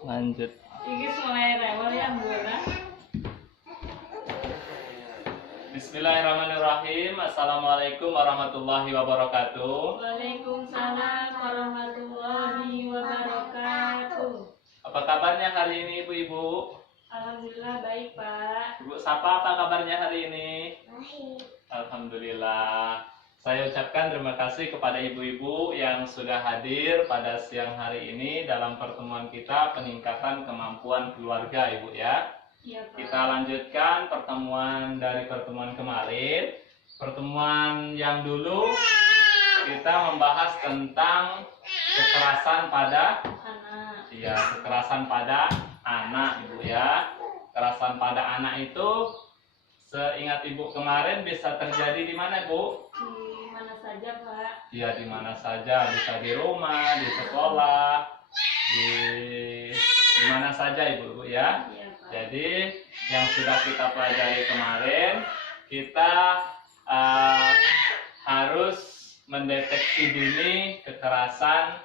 Lanjut. Iki mulai rewel ya Bunda. Bismillahirrahmanirrahim. Assalamualaikum warahmatullahi wabarakatuh. Waalaikumsalam warahmatullahi wabarakatuh. Apa kabarnya hari ini ibu-ibu? Alhamdulillah baik Pak. Ibu Sapa, apa kabarnya hari ini? Baik. Alhamdulillah. Saya ucapkan terima kasih kepada ibu-ibu yang sudah hadir pada siang hari ini dalam pertemuan kita peningkatan kemampuan keluarga, Ibu ya. Iya Pak. Kita lanjutkan pertemuan dari pertemuan kemarin. Pertemuan yang dulu kita membahas tentang kekerasan pada Anak. ya, kekerasan pada anak, Ibu ya. Kekerasan pada anak itu seingat Ibu kemarin bisa terjadi di mana, Bu? Di mana saja Pak? Ya, di mana saja, bisa di rumah, di sekolah, di mana saja Ibu ya. Iya Pak. Jadi yang sudah kita pelajari kemarin, kita harus mendeteksi dini kekerasan,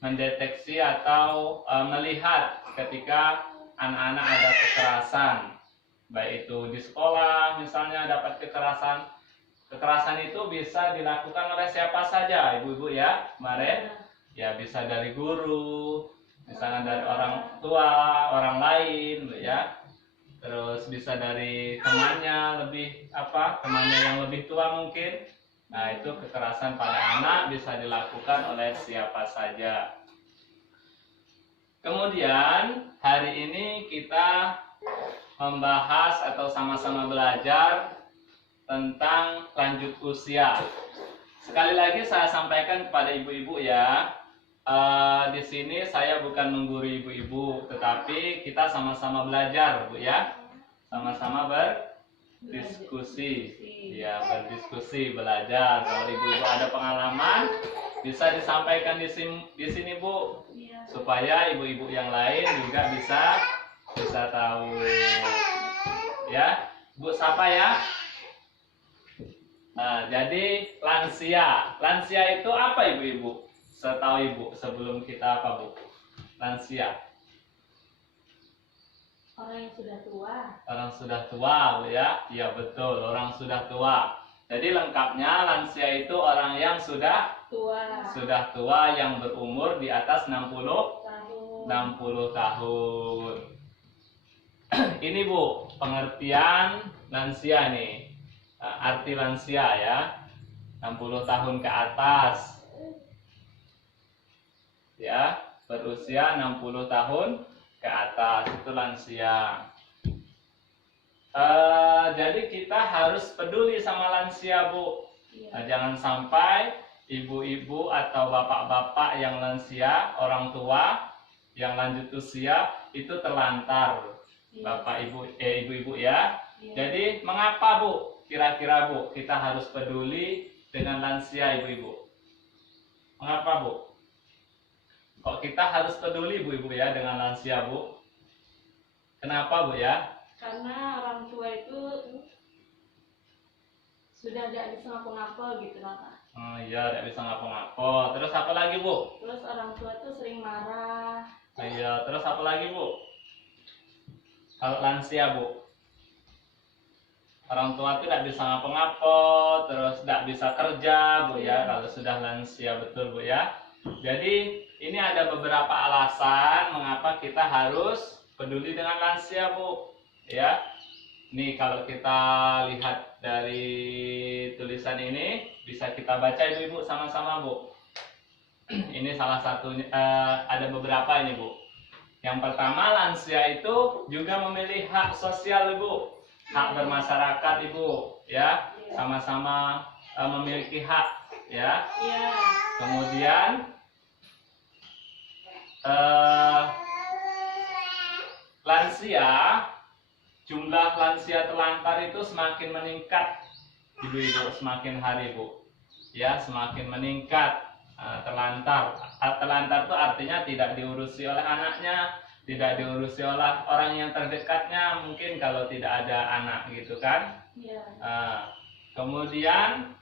mendeteksi atau melihat ketika anak-anak ada kekerasan, baik itu di sekolah misalnya dapat kekerasan. Kekerasan itu bisa dilakukan oleh siapa saja, ibu-ibu ya, kemarin. Ya, bisa dari guru, misalnya dari orang tua, orang lain, ya. Terus bisa dari temannya temannya yang lebih tua mungkin. Nah, itu kekerasan pada anak bisa dilakukan oleh siapa saja. Kemudian, hari ini kita membahas atau sama-sama belajar tentang lanjut usia. Sekali lagi saya sampaikan kepada ibu-ibu ya, di sini saya bukan menggurui ibu-ibu, tetapi kita sama-sama belajar, Bu ya, sama-sama berdiskusi, ya berdiskusi, belajar. Kalau ibu-ibu ada pengalaman, bisa disampaikan di sini, Bu, supaya ibu-ibu yang lain juga bisa tahu, ya. Bu Sapa ya. Nah, jadi lansia itu apa ibu-ibu? Setahu ibu sebelum kita apa Bu? Lansia. Orang yang sudah tua. Orang sudah tua Bu ya? Iya betul, orang sudah tua. Jadi lengkapnya lansia itu orang yang sudah tua yang berumur di atas 60 tahun. Ini Bu, pengertian lansia nih. Arti lansia ya, 60 tahun ke atas ya, berusia 60 tahun ke atas itu lansia. Jadi kita harus peduli sama lansia Bu. Nah, jangan sampai ibu-ibu atau bapak-bapak yang lansia, orang tua yang lanjut usia itu terlantar. Bapak ibu-ibu ya. Jadi mengapa Bu? Kira-kira Bu, kita harus peduli dengan lansia ibu-ibu. Mengapa Bu? Kok kita harus peduli ibu-ibu ya dengan lansia Bu? Kenapa Bu ya? Karena orang tua itu sudah tidak bisa ngapa-ngapa gitu Pak. Iya, tidak bisa ngapa-ngapa. Terus apa lagi Bu? Terus orang tua itu sering marah. Iya, terus apa lagi Bu? Kalau lansia Bu, orang tua itu tidak bisa ngapa-ngapa, terus tidak bisa kerja Bu ya, kalau sudah lansia, betul Bu ya. Jadi ini ada beberapa alasan mengapa kita harus peduli dengan lansia Bu ya. Ini kalau kita lihat dari tulisan ini, bisa kita baca ibu-ibu sama-sama Bu. Ini salah satunya, ada beberapa ini Bu. Yang pertama, lansia itu juga memiliki hak sosial Ibu, hak bermasyarakat Ibu, ya, sama-sama memiliki hak, ya. Kemudian lansia, jumlah lansia terlantar itu semakin meningkat, ibu-ibu, semakin hari Bu, ya, semakin meningkat. Terlantar itu artinya tidak diurusi oleh anaknya, tidak diurusi oleh orang yang terdekatnya, mungkin kalau tidak ada anak gitu kan. Kemudian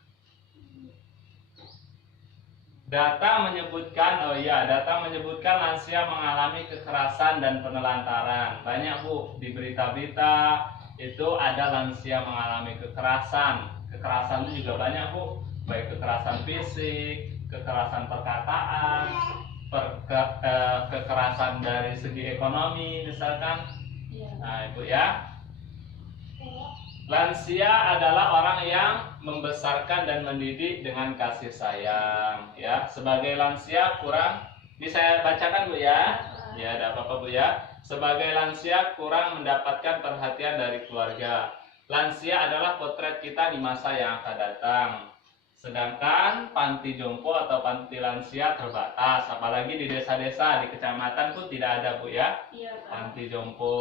Data menyebutkan, oh iya, data menyebutkan lansia mengalami kekerasan dan penelantaran. Banyak Bu, di berita-berita itu ada lansia mengalami kekerasan. Kekerasan itu juga banyak Bu, baik kekerasan fisik, kekerasan perkataan, kekerasan dari segi ekonomi misalkan. Iya. Nah Ibu ya, lansia adalah orang yang membesarkan dan mendidik dengan kasih sayang. Ya, sebagai lansia kurang, ini saya bacakan Bu ya. Ya, ada apa-apa Bu ya. Sebagai lansia kurang mendapatkan perhatian dari keluarga. Lansia adalah potret kita di masa yang akan datang. Sedangkan panti jompo atau panti lansia terbatas, apalagi di desa-desa, di kecamatan pun tidak ada Bu ya. Iya, Pak. Panti jompo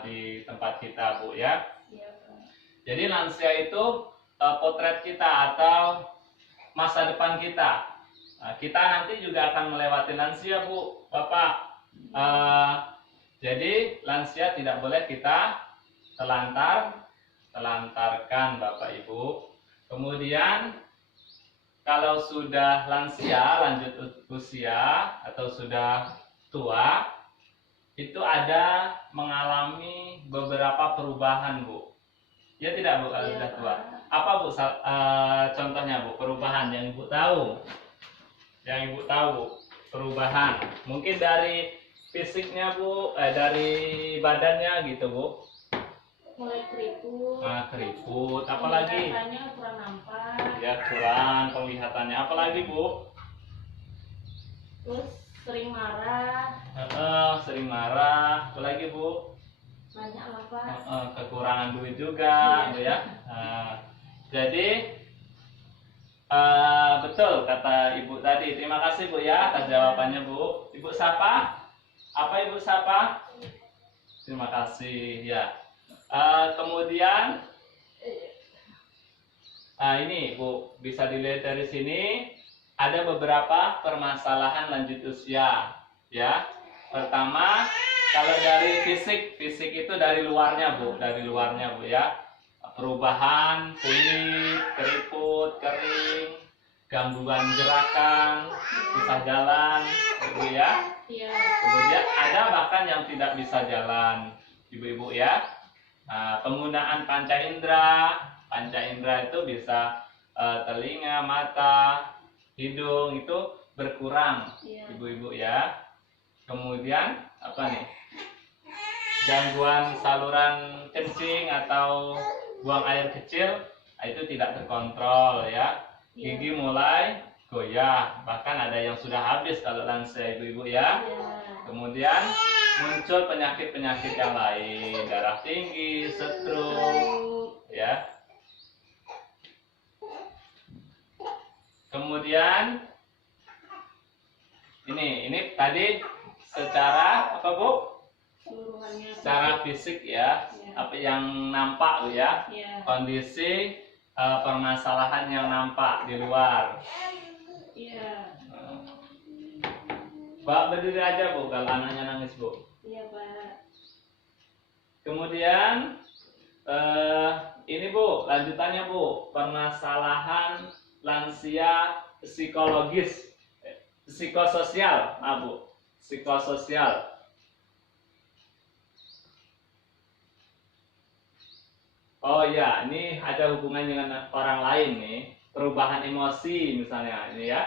di tempat kita Bu ya. Iya, Pak. Jadi lansia itu potret kita atau masa depan kita. Nah, kita nanti juga akan melewati lansia Bu, Bapak. Jadi lansia tidak boleh kita telantarkan Bapak Ibu. Kemudian kalau sudah lansia, lanjut usia atau sudah tua, itu ada mengalami beberapa perubahan Bu. Ya tidak Bu, kalau Iya, sudah Pak. tua. Apa Bu contohnya Bu, perubahan yang Ibu tahu? Yang Ibu tahu perubahan. Mungkin dari fisiknya Bu, dari badannya gitu Bu. Mulai keriput. Keriput, apalagi? Penglihatannya kurang nampak. Ya kurang penglihatannya. Apalagi Bu? Terus sering marah. Sering marah. Apalagi Bu? Banyak lah Pak. Kekurangan duit juga, Bu ya. Jadi betul kata Ibu tadi. Terima kasih Bu ya atas jawabannya Bu. Ibu siapa? Apa Ibu siapa? Terima kasih ya. Kemudian ini Bu, bisa dilihat dari sini ada beberapa permasalahan lanjut usia ya. Pertama, kalau dari fisik itu dari luarnya Bu, ya. Perubahan kulit, keriput, kering, gangguan gerakan, susah jalan, Bu ya. Iya. Kemudian ada bahkan yang tidak bisa jalan, Ibu-ibu ya. Penggunaan panca indera itu bisa telinga, mata, hidung itu berkurang, Iya. Ibu-ibu ya. Kemudian apa nih? Gangguan saluran kencing atau buang air kecil itu tidak terkontrol ya. Gigi mulai goyah, bahkan ada yang sudah habis kalau lansia Ibu-ibu ya. Iya. Kemudian muncul penyakit-penyakit yang lain, darah tinggi, stroke, ya. Kemudian ini tadi secara apa Bu? Seluruhannya. Secara fisik ya, apa yang nampak Bu ya? Iya. Kondisi permasalahan yang nampak di luar. Iya. Pak berdiri aja Bu kalau anaknya nangis Bu. Iya Pak. Kemudian ini Bu, lanjutannya Bu, permasalahan lansia psikologis, psikososial, Bu, psikososial. Oh ya, ini ada hubungan dengan orang lain nih, perubahan emosi misalnya, ini ya,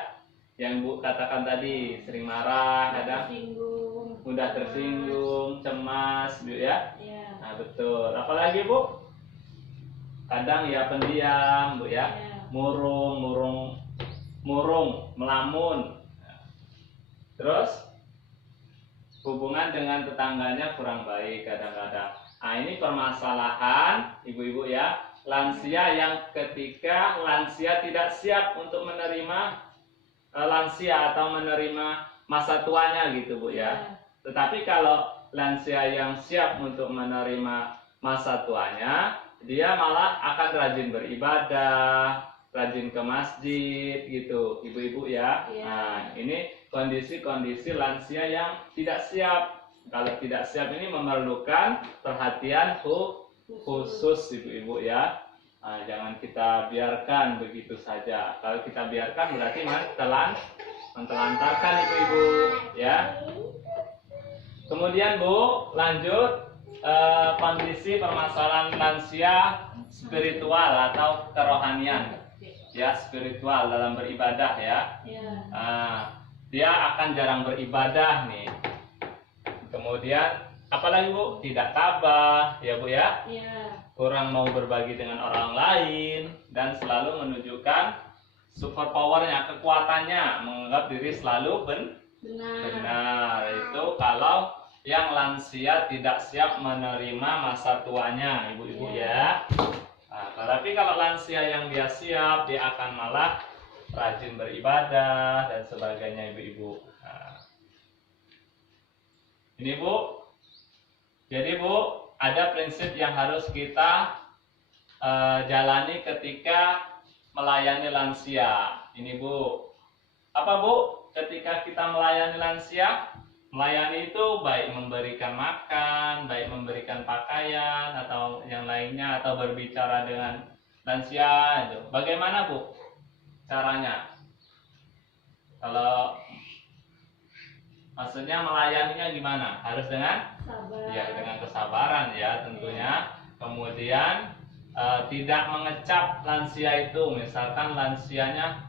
yang Bu katakan tadi, sering marah, kadang Tersinggung. mudah tersinggung, cemas, Bu ya. Iya. Nah betul. Apalagi Bu? Kadang ya pendiam, Bu ya. Iya. Murung, melamun. Terus hubungan dengan tetangganya kurang baik kadang-kadang. Nah ini permasalahan Ibu-ibu ya. Lansia yang ketika lansia tidak siap untuk menerima lansia atau menerima masa tuanya gitu Bu ya. Iya. Tetapi kalau lansia yang siap untuk menerima masa tuanya, dia malah akan rajin beribadah, rajin ke masjid gitu, Ibu-ibu ya. Iya. Nah, ini kondisi-kondisi lansia yang tidak siap. Kalau tidak siap ini memerlukan perhatian khusus Ibu-ibu ya. Nah, jangan kita biarkan begitu saja. Kalau kita biarkan berarti mentelantarkan ibu-ibu, ya. Kemudian Bu, lanjut kondisi permasalahan lansia spiritual atau kerohanian, ya, spiritual dalam beribadah, ya. Ya. Dia akan jarang beribadah nih. Kemudian apalagi Bu, tidak tabah, ya Bu, ya. Ya. Kurang mau berbagi dengan orang lain dan selalu menunjukkan super powernya, kekuatannya, menganggap diri selalu benar. Itu kalau yang lansia tidak siap menerima masa tuanya, ibu-ibu, ya. Nah, tapi kalau lansia yang dia siap, dia akan malah rajin beribadah dan sebagainya, ibu-ibu. Nah, ini Bu, jadi Bu, ada prinsip yang harus kita jalani ketika melayani lansia. Ini Bu, apa Bu? Ketika kita melayani lansia, melayani itu baik memberikan makan, baik memberikan pakaian atau yang lainnya, atau berbicara dengan lansia itu. Bagaimana Bu caranya? Kalau maksudnya melayaninya gimana? Harus dengan Sabar. ya, dengan kesabaran, ya, tentunya. Kemudian tidak mengecap lansia itu, misalkan lansianya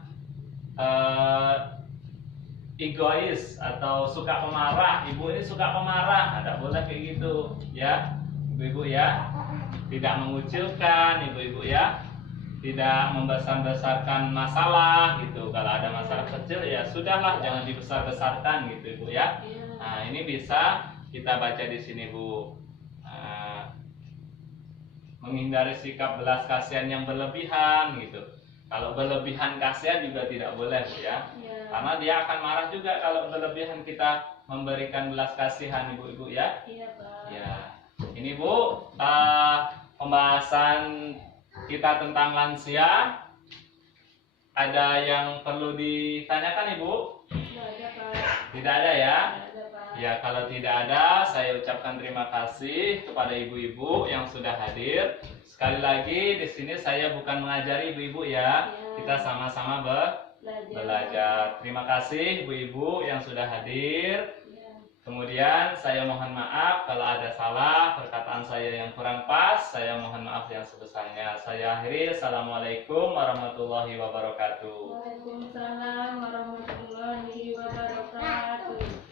egois atau suka pemarah. Ibu ini suka pemarah, tidak boleh kayak gitu, ya, ibu-ibu, ya. Tidak mengucilkan, ibu-ibu, ya. Tidak membesar-besarkan masalah gitu. Kalau ada masalah kecil, ya sudahlah, jangan dibesar-besarkan gitu, ibu, ya. Ya. Nah, ini bisa kita baca di sini, Bu. Menghindari sikap belas kasihan yang berlebihan gitu. Kalau berlebihan kasihan juga tidak boleh, Bu, ya. Ya. Karena dia akan marah juga kalau berlebihan kita memberikan belas kasihan, ibu-ibu, ya. Iya, Pak. Ya. Ini Bu, pembahasan kita tentang lansia. Ada yang perlu ditanyakan, Ibu? Tidak ada, Pak. Tidak ada, ya. Tidak ada, Pak. Ya, kalau tidak ada, saya ucapkan terima kasih kepada ibu-ibu yang sudah hadir. Sekali lagi, di sini saya bukan mengajari ibu-ibu, ya. Ya. Kita sama-sama belajar. Terima kasih ibu-ibu yang sudah hadir. Ya. Kemudian saya mohon maaf kalau ada salah perkataan saya yang kurang pas. Saya mohon maaf yang sebesarnya. Saya akhiri. Assalamualaikum warahmatullahi wabarakatuh. Waalaikumsalam warahmatullahi wabarakatuh.